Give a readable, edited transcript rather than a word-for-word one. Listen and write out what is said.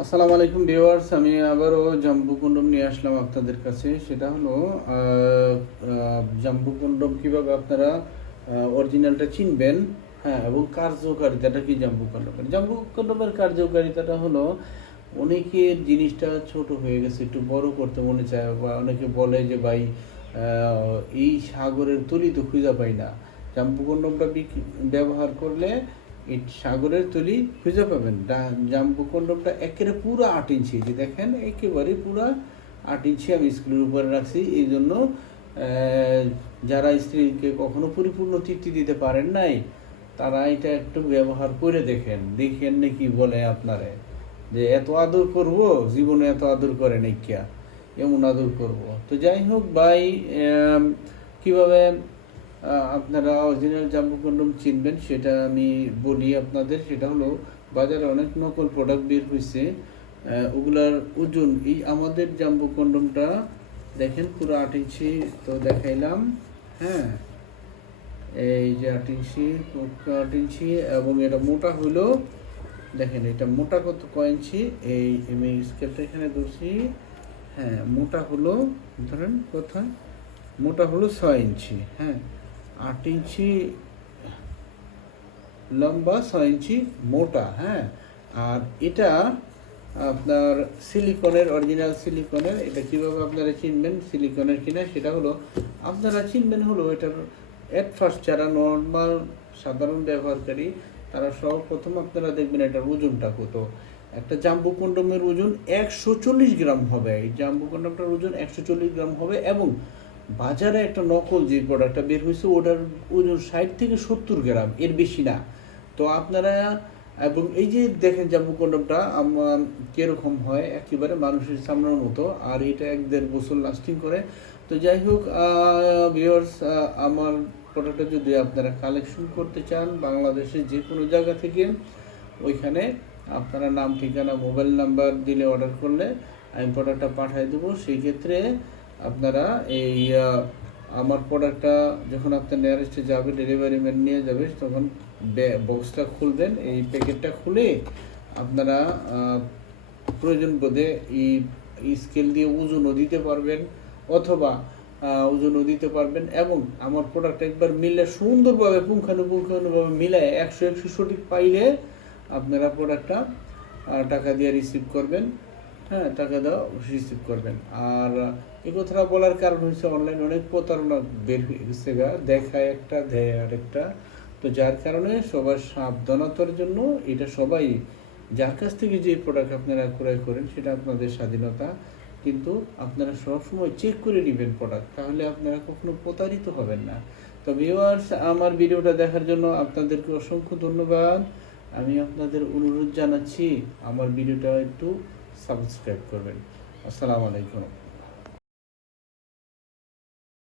আসসালামু আলাইকুম ভিউয়ার্স, আমি আবারও জাম্বু কন্ডম নিয়ে আসলাম আপনাদের কাছে। সেটা হলো জাম্বু কন্ডম কীভাবে আপনারা অরিজিনালটা চিনবেন, হ্যাঁ, এবং কার্যকারিতাটা কি জাম্বু কন্ডমের কার্যকারিতাটা হলো, অনেকের জিনিসটা ছোট হয়ে গেছে, একটু বড় করতে মনে চায়, বা অনেকে বলে যে ভাই এই সাগরের তলি তো খুঁজে পাই না। জাম্বু কন্ডমটা ব্যবহার করলে এই সাগরের তলি খুঁজে পাবেন। জাম্বু কন্ডমটা একেবারে পুরো 8 ইঞ্চি, যে দেখেন একেবারে পুরো 8 ইঞ্চি আমি স্ক্রিনের উপরে রাখছি। এই জন্য যারা স্ত্রীকে কখনো পরিপূর্ণ তৃপ্তি দিতে পারেন নাই, তারা এটা একটু ব্যবহার করে দেখেন নাকি বলে আপনারে যে এত আদর করব, জীবনে এত আদর করে নাই কিয়া, এমন আদর করব। তো যাই হোক ভাই, কিভাবে আপনারা অরিজিনাল জাম্বু কন্ডম চিনবেন সেটা আমি বলি আপনাদের। সেটা হলো, বাজারে অনেক নকল প্রোডাক্ট বের হয়েছে, ওগুলার ওজন, এই আমাদের জাম্বু কন্ডমটা দেখেন পুরো 8 ইঞ্চি, তো দেখাইলাম, হ্যাঁ, এই যে 8 ইঞ্চি, 8 ইঞ্চি, এবং এটা মোটা হলো, দেখেন এটা মোটা কয় ইঞ্চি, এই আমি স্কেলটা এখানে ধরছি, হ্যাঁ, মোটা হলো, ধরেন কোথায়, মোটা হলো 6 ইঞ্চি, হ্যাঁ, 8 ইঞ্চি লম্বা, 6 ইঞ্চি মোটা, হ্যাঁ। আর এটা আপনার সিলিকনের, অরিজিনাল সিলিকনের। এটা কীভাবে আপনারা চিনবেন সিলিকনের কিনা, সেটা হলো আপনারা চিনবেন হলো, এটার অ্যাট ফার্স্ট যারা নর্মাল সাধারণ ব্যবহারকারী, তারা সর্বপ্রথম আপনারা দেখবেন এটার ওজনটা কত। একটা জাম্বু কন্ডমের ওজন 140 গ্রাম হবে। এই জাম্বু কন্ডমটার ওজন 140 গ্রাম হবে, এবং বাজারে একটা নকল যে প্রোডাক্টটা বের হয়েছে ওটার ওজন 60 থেকে 70 গ্রাম, এর বেশি না। তো আপনারা, এবং এই যে দেখেন জাম্বু কন্ডমটা কীরকম হয়, একেবারে মানুষের চামড়ার মতো, আর এটা 1-1.5 বছর লাস্টিং করে। তো যাই হোক ভিউয়ার্স, আমার প্রোডাক্টটা যদি আপনারা কালেকশন করতে চান বাংলাদেশের যে কোনো জায়গা থেকে, ওইখানে আপনারা নাম, ঠিকানা, মোবাইল নাম্বার দিলে অর্ডার করলে আমি প্রোডাক্টটা পাঠিয়ে দেবো। সেই ক্ষেত্রে আপনারা এই আমার প্রোডাক্টটা যখন আপনার নিয়ারেস্টে যাবে, ডেলিভারি ম্যান নিয়ে যাবে, তখন বক্সটা খুলবেন, এই প্যাকেটটা খুলে আপনারা প্রয়োজন বোধে এই স্কেল দিয়ে ওজনও দিতে পারবেন, অথবা ওজনও দিতে পারবেন। এবং আমার প্রোডাক্ট একবার মিলে সুন্দরভাবে পুঙ্খানুপুঙ্খানুভাবে মিলায় 100 সঠিক পাইলে আপনারা প্রোডাক্টটা টাকা দিয়ে রিসিভ করবেন, হ্যাঁ, টাকা দেওয়া রিসিভ করবেন। আর এই কথাটা বলার কারণ হচ্ছে, অনলাইনে অনেক প্রতারণা বের হয়ে গেছে, দেখায় একটা দেয় আরেকটা। তো যার কারণে সবার সাবধানতার জন্য এটা সবাই, যার কাছ থেকে যে প্রোডাক্ট আপনারা ক্রয় করেন সেটা আপনাদের স্বাধীনতা, কিন্তু আপনারা সবসময় চেক করে নেবেন প্রোডাক্ট, তাহলে আপনারা কখনো প্রতারিত হবেন না। তো ভিউয়ার্স, আমার ভিডিওটা দেখার জন্য আপনাদেরকে অসংখ্য ধন্যবাদ। আমি আপনাদের অনুরোধ জানাচ্ছি আমার ভিডিওটা একটু সাবস্ক্রাইব করবেন। আসসালামু আলাইকুম।